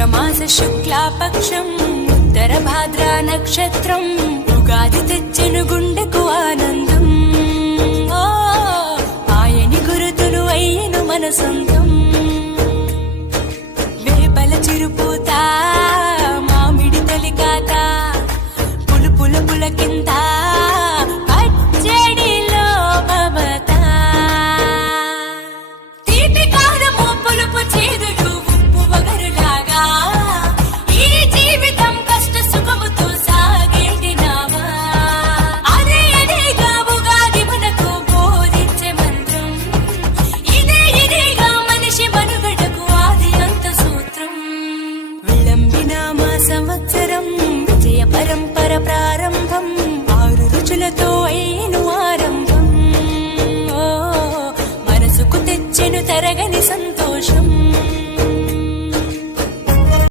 చైత్రమాస శుక్లాపక్షం ఉత్తర భాద్రా నక్షత్రం ఉగాది తెచ్చెను గుండెకు ఆనందం. ఆయని గురుతులు అయ్యను మన సొంతం. వేపల చిరుపూత మామిడి తలికాత పులుపుల పులకింత పచ్చడిలో మమత. తీపి కారము పులుపు చేదులు ఉప్పు వగరులాగా ఈ జీవితం కష్ట సుఖముతో సాగేటి నావా. అదే అదేగా ఉగాది మనకు బోధించే మంత్రం. ఇదేగా మనిషి మనుగడకు ఆది అంత సూత్రం. విళంబిన మా సంవత్సరం విజయ పరంపర ప్రారంభం.